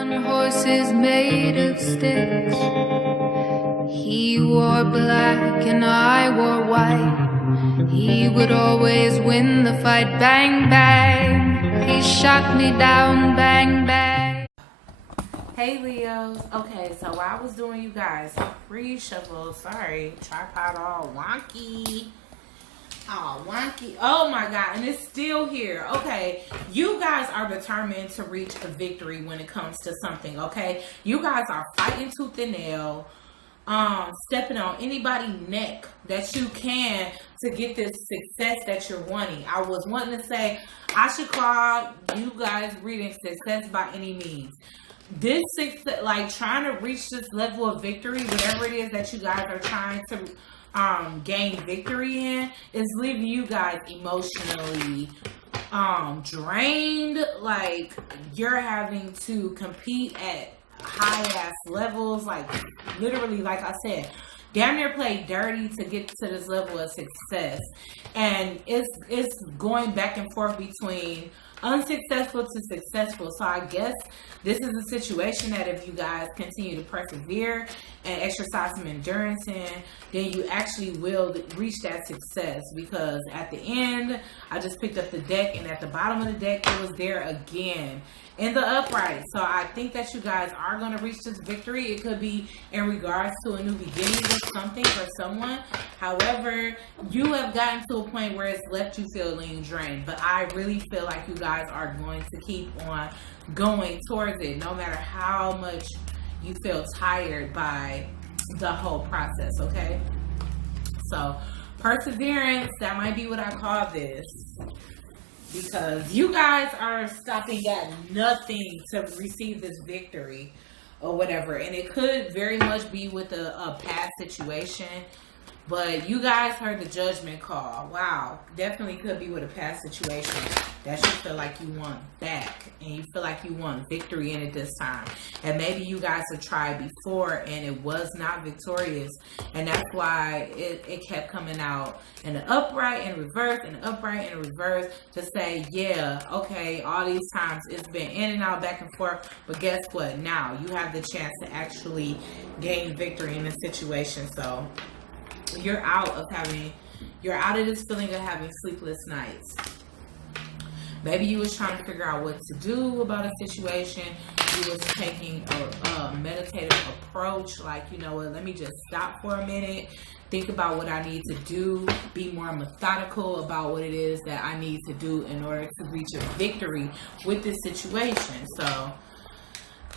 on horses made of sticks. He wore black and I wore white. He would always win the fight. Bang, bang. He shot me down. Bang, bang. Hey Leos. Okay, so while I was doing you guys pre-shuffle, sorry, tripod all wonky. Oh, wonky. Oh my God, and it's still here. Okay, you guys are determined to reach a victory when it comes to something, okay? You guys are fighting tooth and nail, stepping on anybody's neck that you can to get this success that you're wanting. I was wanting to say, I should call you guys reading success by any means. This success, like trying to reach this level of victory, whatever it is that you guys are trying to gain victory in, is leaving you guys emotionally drained. Like you're having to compete at high ass levels, like literally, like I said, damn near play dirty to get to this level of success. And it's going back and forth between unsuccessful to successful. So I guess this is a situation that if you guys continue to persevere and exercise some endurance in, then you actually will reach that success. Because at the end, I just picked up the deck, and at the bottom of the deck, it was there again in the upright. So I think that you guys are going to reach this victory. It could be in regards to a new beginning with something for someone. However, you have gotten to a point where it's left you feeling drained. But I really feel like you guys are going to keep on going towards it, no matter how much you feel tired by the whole process, okay? So perseverance, that might be what I call this. Because you guys are stopping at nothing to receive this victory or whatever. And it could very much be with a past situation. But you guys heard the judgment call. Wow. Definitely could be with a past situation that you feel like you want back. And you feel like you want victory in it this time. And maybe you guys have tried before and it was not victorious. And that's why it kept coming out in the upright and reverse and upright and reverse to say, yeah, okay, all these times it's been in and out, back and forth. But guess what? Now you have the chance to actually gain victory in this situation. So you're out of this feeling of having sleepless nights. Maybe you was trying to figure out what to do about a situation. You was taking a meditative approach, like, you know what, let me just stop for a minute, think about what I need to do, be more methodical about what it is that I need to do in order to reach a victory with this situation. So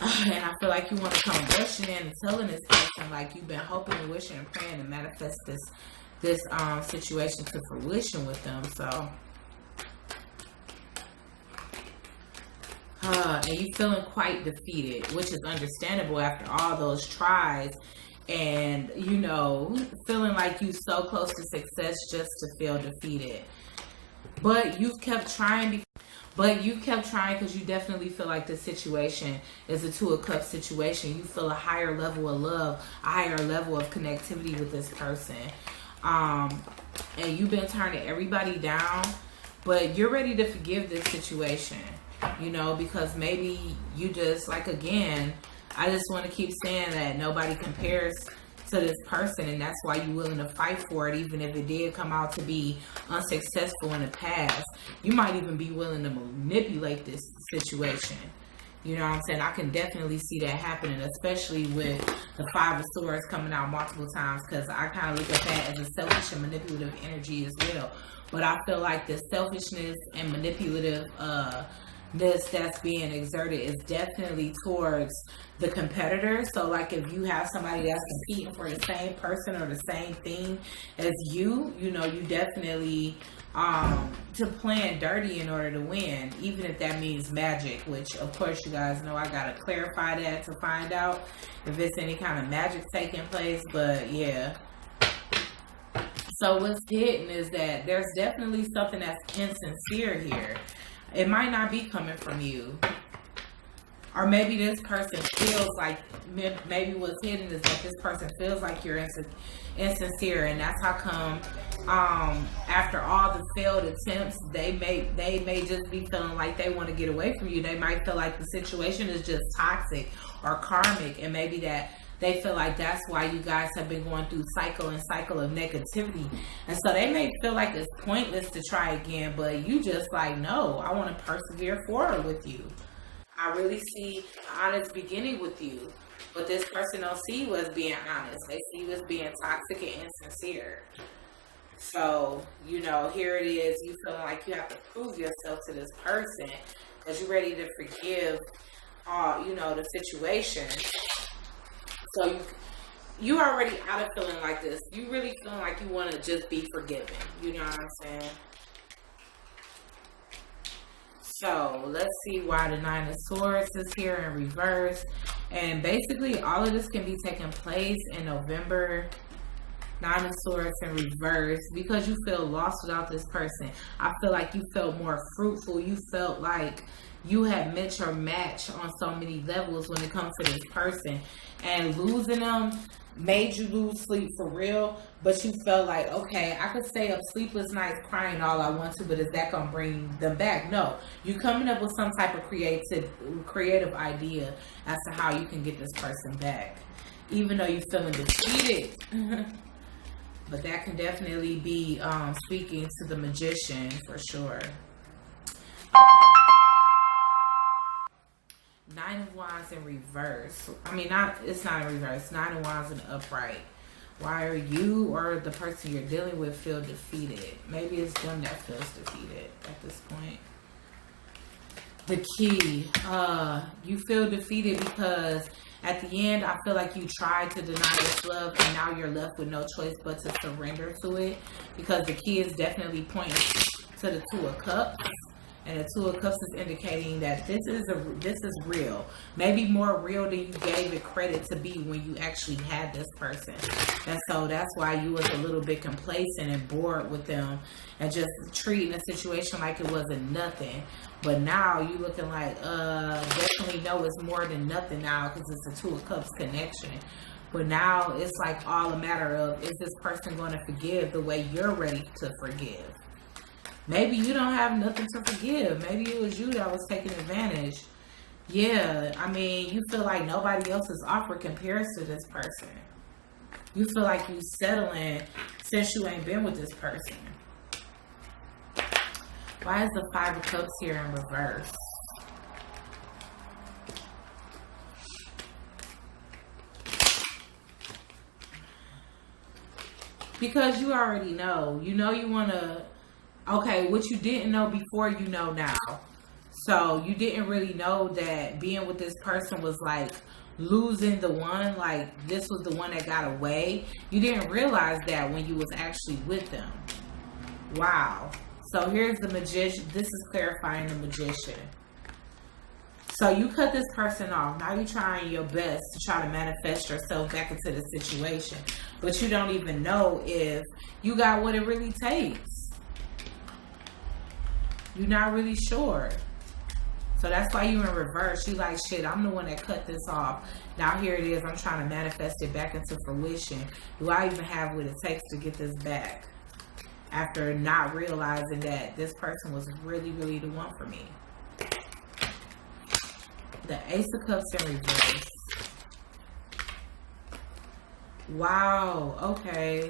and I feel like you want to come rushing in and telling this person like you've been hoping and wishing and praying to manifest this situation to fruition with them. So and you feeling quite defeated, which is understandable after all those tries, and you know, feeling like you so close to success just to feel defeated. But you've kept trying because you definitely feel like the situation is a Two of Cups situation. You feel a higher level of love, a higher level of connectivity with this person. And you've been turning everybody down, but you're ready to forgive this situation, you know, because maybe you just, like, again, I just want to keep saying that nobody compares to this person, and that's why you're willing to fight for it, even if it did come out to be unsuccessful in the past. You might even be willing to manipulate this situation. You know what I'm saying? I can definitely see that happening, especially with the Five of Swords coming out multiple times, because I kind of look at that as a selfish and manipulative energy as well. But I feel like the selfishness and manipulative that's being exerted is definitely towards the competitor. So like if you have somebody that's competing for the same person or the same thing as you, you know, you definitely to playing dirty in order to win, even if that means magic, which of course you guys know I gotta clarify that to find out if it's any kind of magic taking place. But yeah, so what's hidden is that there's definitely something that's insincere here. It might not be coming from you. Or maybe this person feels like, maybe what's hidden is that this person feels like you're insincere, and that's how come after all the failed attempts, they may just be feeling like they want to get away from you. They might feel like the situation is just toxic or karmic, and maybe that they feel like that's why you guys have been going through cycle and cycle of negativity. And so they may feel like it's pointless to try again, but you just like, no, I want to persevere forward with you. I really see honest beginning with you. But this person don't see you as being honest. They see you as being toxic and insincere. So, you know, here it is. You feeling like you have to prove yourself to this person because you're ready to forgive, you know, the situation. So you already out of feeling like this. You really feeling like you want to just be forgiven. You know what I'm saying? So let's see why the Nine of Swords is here in reverse. And basically all of this can be taking place in November. Nine of Swords in reverse, because you feel lost without this person. I feel like you felt more fruitful. You felt like you had met your match on so many levels when it comes to this person. And losing them made you lose sleep for real. But you felt like, okay, I could stay up sleepless nights crying all I want to, but is that going to bring them back? No. You coming up with some type of creative idea as to how you can get this person back. Even though you're feeling defeated. But that can definitely be speaking to the Magician for sure. Okay. Nine of Wands in reverse. I mean, it's not in reverse. Nine of Wands in upright. Why are you or the person you're dealing with feel defeated? Maybe it's them that feels defeated at this point. The key. You feel defeated because at the end, I feel like you tried to deny this love and now you're left with no choice but to surrender to it, because the key is definitely pointing to the Two of Cups. And the Two of Cups is indicating that this is real. Maybe more real than you gave it credit to be when you actually had this person. And so that's why you was a little bit complacent and bored with them and just treating the situation like it wasn't nothing. But now you looking like, definitely know it's more than nothing now, because it's a Two of Cups connection. But now it's like all a matter of, is this person going to forgive the way you're ready to forgive? Maybe you don't have nothing to forgive. Maybe it was you that was taking advantage. Yeah, I mean, you feel like nobody else's offer compares to this person. You feel like you settling since you ain't been with this person. Why is the Five of Cups here in reverse? Because you already know. You know you want to... Okay, what you didn't know before, you know now. So you didn't really know that being with this person was like losing the one, like this was the one that got away. You didn't realize that when you was actually with them. Wow. So here's the Magician. This is clarifying the Magician. So you cut this person off. Now you're trying your best to try to manifest yourself back into the situation. But you don't even know if you got what it really takes. You're not really sure. So that's why you're in reverse. You like, shit, I'm the one that cut this off. Now here it is. I'm trying to manifest it back into fruition. Do I even have what it takes to get this back? After not realizing that this person was really, really the one for me. The Ace of Cups in reverse. Wow. Okay.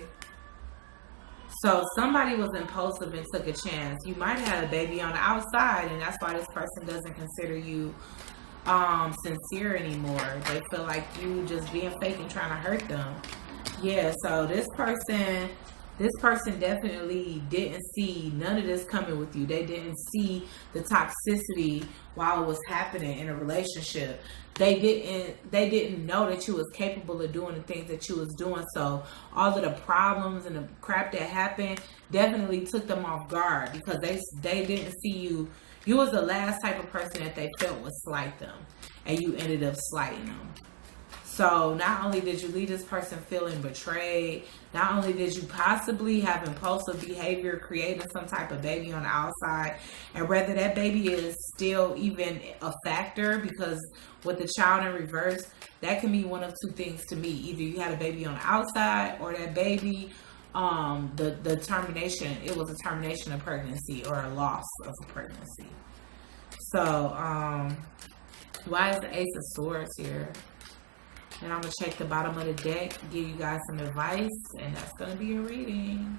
So somebody was impulsive and took a chance. You might have had a baby on the outside, and that's why this person doesn't consider you sincere anymore. They feel like you just being fake and trying to hurt them. Yeah, so this person definitely didn't see none of this coming with you. They didn't see the toxicity while it was happening in a relationship. They didn't know that you was capable of doing the things that you was doing. So all of the problems and the crap that happened definitely took them off guard, because they didn't see you. You was the last type of person that they felt would slight them, and you ended up slighting them. So not only did you leave this person feeling betrayed, not only did you possibly have impulsive behavior, creating some type of baby on the outside, and whether that baby is still even a factor, because with the child in reverse, that can be one of two things to me. Either you had a baby on the outside, or that baby, the termination, it was a termination of pregnancy or a loss of a pregnancy. So, why is the Ace of Swords here? And I'm going to check the bottom of the deck, give you guys some advice, and that's going to be a reading.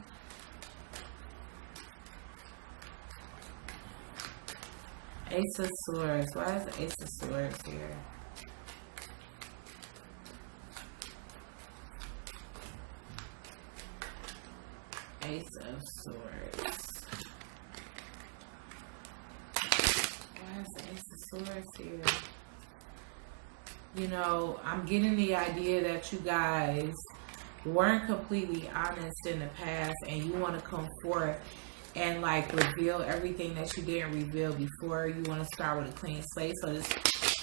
Ace of Swords. Why is the Ace of Swords here? Ace of Swords. Why is the Ace of Swords here? You know, I'm getting the idea that you guys weren't completely honest in the past, and you want to come forth and like reveal everything that you didn't reveal before. You want to start with a clean slate, so this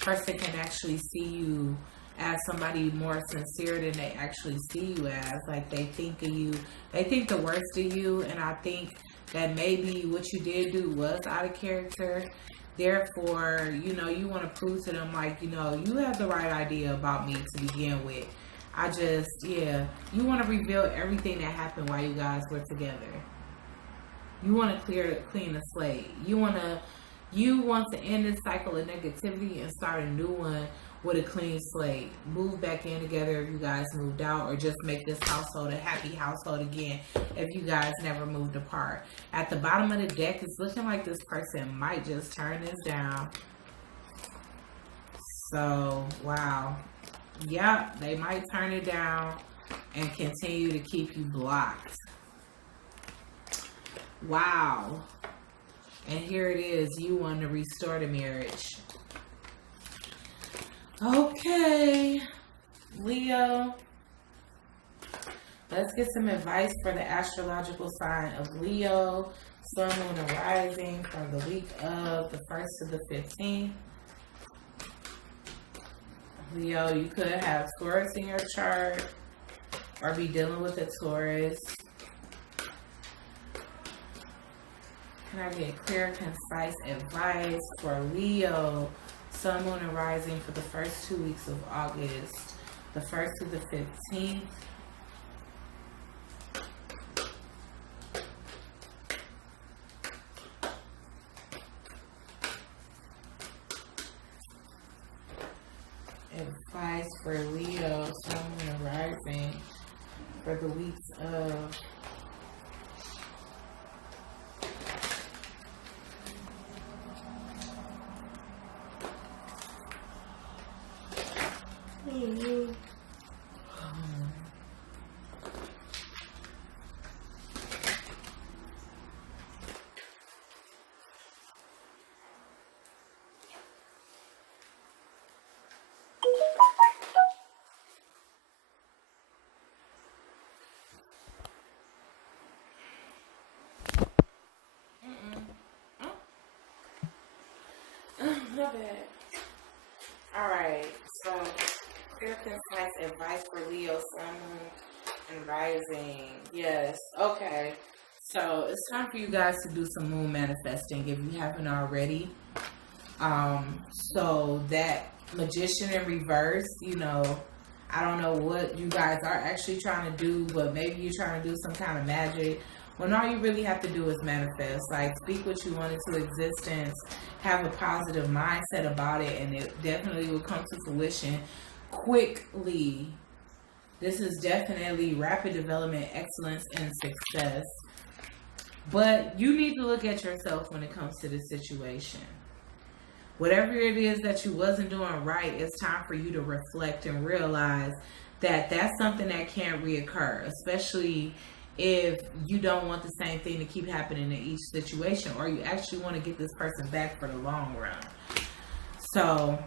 person can actually see you as somebody more sincere than they actually see you as. Like, they think of you, they think the worst of you, and I think that maybe what you did do was out of character. Therefore, you know, you want to prove to them, like, you know, you have the right idea about me to begin with. I just, yeah, you want to reveal everything that happened while you guys were together. You want to clean the slate. You want to end this cycle of negativity and start a new one with a clean slate. Move back in together if you guys moved out, or just make this household a happy household again if you guys never moved apart. At the bottom of the deck, it's looking like this person might just turn this down. So, wow. Yep, they might turn it down and continue to keep you blocked. Wow. And here it is, you want to restore the marriage. Okay, Leo. Let's get some advice for the astrological sign of Leo, Sun, Moon, and Rising from the week of the 1st to the 15th. Leo, you could have Taurus in your chart or be dealing with a Taurus. Can I get clear, concise advice for Leo, Sun, Moon, and Rising for the first 2 weeks of August, the 1st to the 15th? Advice for Leo, Sun, Moon, and Rising for the weeks of not bad. Alright, so clear, concise advice for Leo, Sun, Moon, and Rising. Yes, okay. So it's time for you guys to do some moon manifesting if you haven't already. So that Magician in reverse, you know, I don't know what you guys are actually trying to do, but maybe you're trying to do some kind of magic. When all you really have to do is manifest, like speak what you want into existence, have a positive mindset about it, and it definitely will come to fruition quickly. This is definitely rapid development, excellence, and success. But you need to look at yourself when it comes to this situation. Whatever it is that you wasn't doing right, it's time for you to reflect and realize that that's something that can't reoccur, especially if you don't want the same thing to keep happening in each situation, or you actually want to get this person back for the long run. So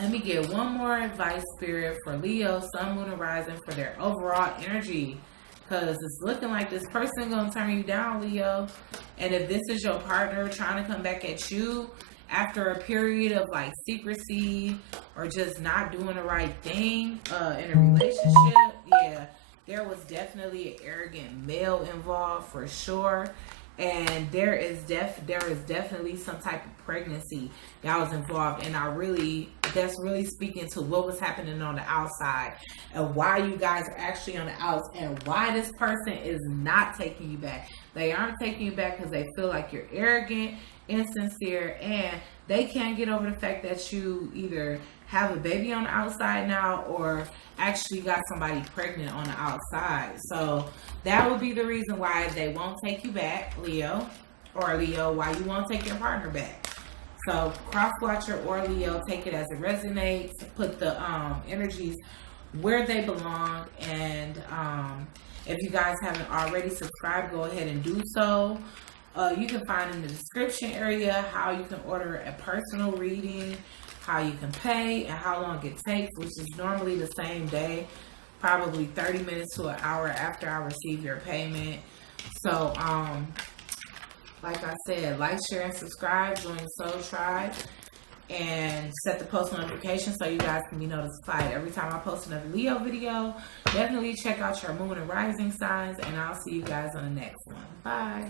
let me get one more advice, Spirit, for Leo, Sun, Moon, and Rising for their overall energy, because it's looking like this person gonna turn you down, Leo. And if this is your partner trying to come back at you after a period of like secrecy or just not doing the right thing in a relationship, yeah, there was definitely an arrogant male involved for sure. And there is definitely some type of pregnancy that was involved, and that's really speaking to what was happening on the outside and why you guys are actually on the outs, and why this person is not taking you back. They aren't taking you back because they feel like you're arrogant, insincere, and they can't get over the fact that you either have a baby on the outside now or actually got somebody pregnant on the outside. So that would be the reason why they won't take you back, Leo, or Leo, why you won't take your partner back. So cross watcher or Leo, take it as it resonates. Put the energies where they belong, and if you guys haven't already subscribed, go ahead and do so. You can find in the description area how you can order a personal reading, how you can pay, and how long it takes, which is normally the same day, probably 30 minutes to an hour after I receive your payment. So, like I said, like, share, and subscribe. Join the Soul Tribe, and set the post notifications so you guys can be notified every time I post another Leo video. Definitely check out your moon and rising signs, and I'll see you guys on the next one. Bye.